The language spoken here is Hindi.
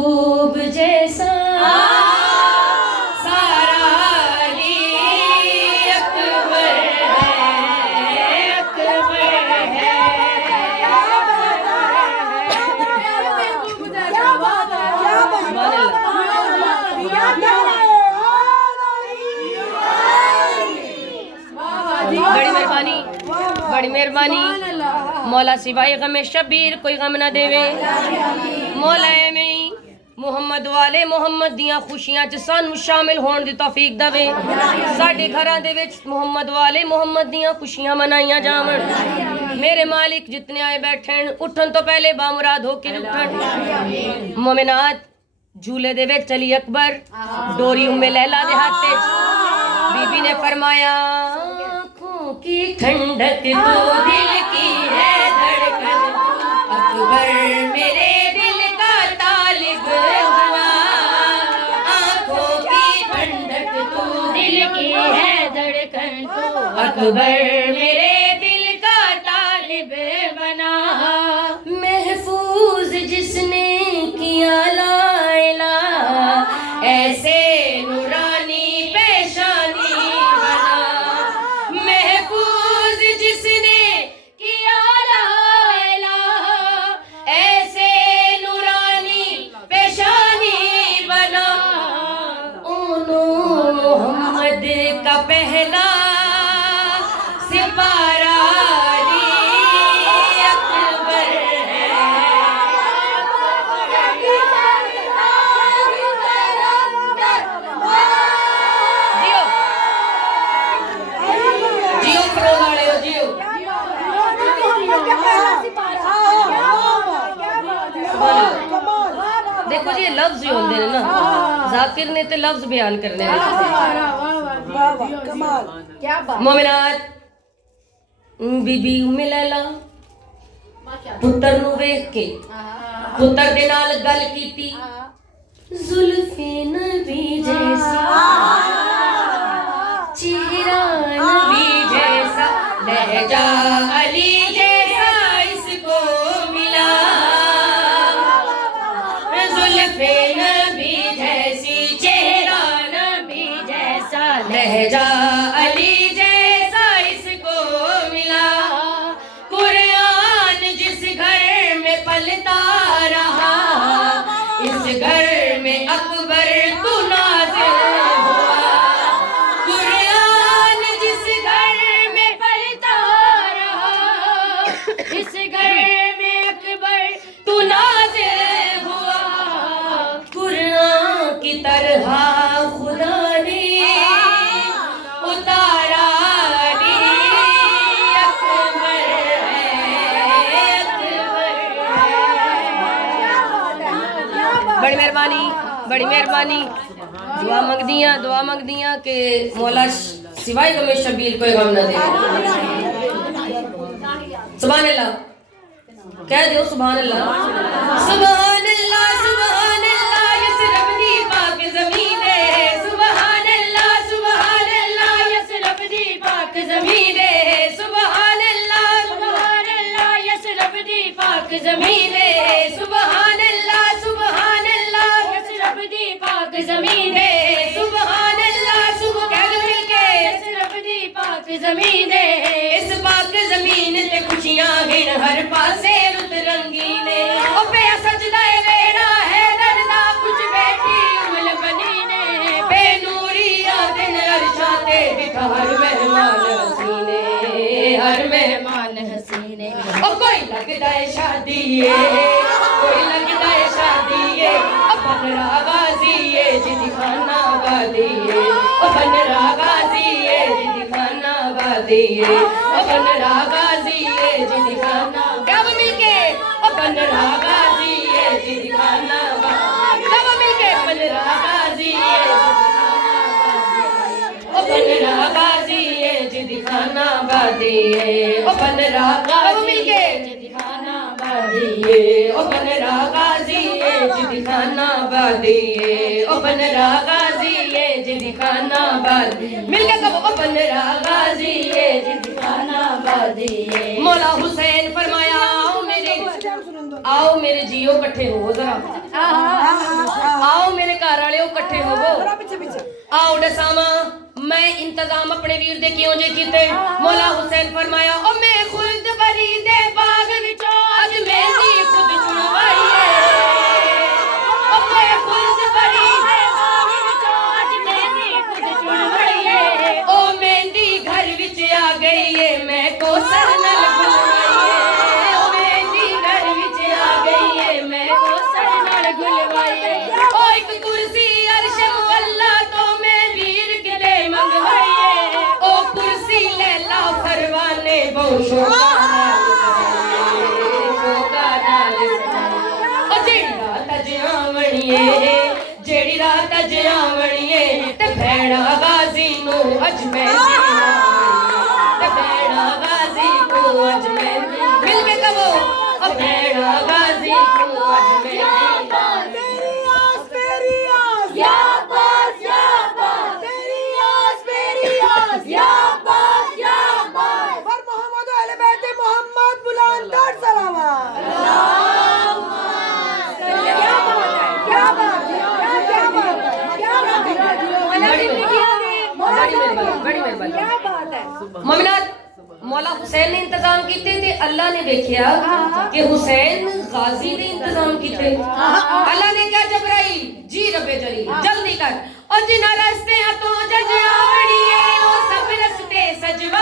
महबूब जैसा सारा अली अकबर है, अकबर है। बड़ी मेहरबानी, बड़ी मेहरबानी। मौला सिवाय गमे शबीर कोई गम ना देवे। मौला में मुहम्मद वाले मुहम्मद दियां खुशियां च सानू शामिल होने दी तौफीक देवे। साडे घरां दे विच मुहम्मद वाले मुहम्मद दियां खुशियां मनाइयां जावन। मेरे मालिक जितने आए बैठे उठन तो पहले बामुराद होके उठन। मोमिनात झूले दे विच अली अकबर, डोरी उम्मे लैला दे हाथ च। बीबी ने फरमाया आँखों की ठंडक तो दिल की है धड़कन, अकबर मेरे दिल का तालिब हुआ। आँखों की ठंडक तो दिल की है धड़कन, तो अकबर मेरे दिल का तालिब बना। महफूज जिसने किया ला इलाहा, ऐसे नूरानी पेशानी बना। महफूज जिसने किया ला इलाहा, ऐसे नूरानी पेशानी बना। ओनो मोहम्मद का पहला सिपारा अली अकबर है। जियो जियो करो वाले हो, जियो। देखो जी ये लफ्ज ही होंदे ने ना, जाकिर ने ते लफ्ज बयान करने ने। मोमिनात बीबी उम्मे लैला पुत्तर नू वेख के पुत्तर दे नाल गल कीती। जुल्फे नबी जैसी, चेहरा नबी जैसा, लहजा अली जैसा इसको मिला। जुल्फे नबी जैसी, चेहरा नबी जैसा, लहजा अली जैसा इसको मिला। कुरान जिस घर में पलता रहा, इस घर में अकबर तू नाज़िल हुआ। कुरान जिस घर में पलता रहा, इस घर में अकबर तू नाज़िल हुआ। कुरान की तरह खुदा ने उतारा अली अकबर है, अकबर है। बड़ी मेहरबानी, बड़ी मेहरबानी। दुआ मंग दियां के मौला सिवाय गमे शबीर कोई गम ना दे। सुभान अल्लाह कह दो, सुभान अल्लाह, सुभान अल्लाह, सुभान अल्लाह। यस रब दी पाक ज़मीन है, सुभान अल्लाह, सुभान अल्लाह। यस रब दी पाक ज़मीन है, सुभान अल्लाह, सुभान अल्लाह। यस रब दी पाक ज़मीन है, सुभान अल्लाह, सुभान अल्लाह। यस रब दी पाक ज़मीन है, सुभान अल्लाह। सुबह कह दो मिलके, यस रब दी पाक ज़मीन है। इस पाक ज़मीन ते खुशियां गिन हर पासे रुत रंगीन है। ओ पे सजदा वेड़ा है दरदा कुछ बैठी उमल बनी ने। बेनूरिया दिन अरशा ते बिठा हर मेहमान हसीने, हर मेहमान हसीने। ओ कोई लगदा है शादी है, कोई लगदा है शादी है। ओ बनरा गाजी है जिदी खाना बादी है, ओ बनरा गाजी है जिदी खाना बादी है, ओ बनरा गाजी है जिदी खाना। सब मिलके ओ बनरा गाजी है जिदी खाना बादी। सब मिलके बनरा गाजी है, ओ बनरा गाजी है जिदी खाना बादी है, ओ बनरा गाजी मिलके जिदी खाना बादी है, ओ बनरा गाजी है जिदी खाना बादी है, ओ बनरा गाजी है जिदी खाना बादी। मिलके कब ओ बनरा गाजी है जिदी खाना बादी है। मौला हुसैन फरमाया आओ मेरे जियो इकट्ठे हो जरा। आओ मेरे घर वाले इकट्ठे होवो आओ दसावा मैं इंतजाम अपने वीर दे क्यों जे कीते मौला हुसैन फरमाया ओ मैं खुद बरी दे बाग विचों अज मेहंदी खुद चुनवाई ओ मैं खुद बरी दे बाग विचों अज मेहंदी खुद चुनवाई ओ मेहंदी घर विच आ गई है मैं कोसर नाल गुलवाई ओ मेहंदी घर विच आ गई है मैं कोसर नाल गुलवाई ओ एक कुर्सी अर्श मुअल्ला तो मैं वीर के मंगवाई ओ कुर्सी लैला फरवाने बहु शोका जेड़ी रात अज आवणीए ते भैणा गाजी नू अज मेहंदी ते भैणा गाजी को अज मेहंदी मिल के कहो ओ भैणा गाजी को अज मेहंदी तेरी आस या बास तेरी आस या बास पर मोहम्मद अहले बैत मोहम्मद बुलंद सलावत मौला हुसैन ने इंतजाम किते ते अल्लाह ने देखिया कि हुसैन गाजी ने इंतजाम किते अल्लाह ने कहा जबराइल जी रब्बे जलील जल्दी कर और जिन्ना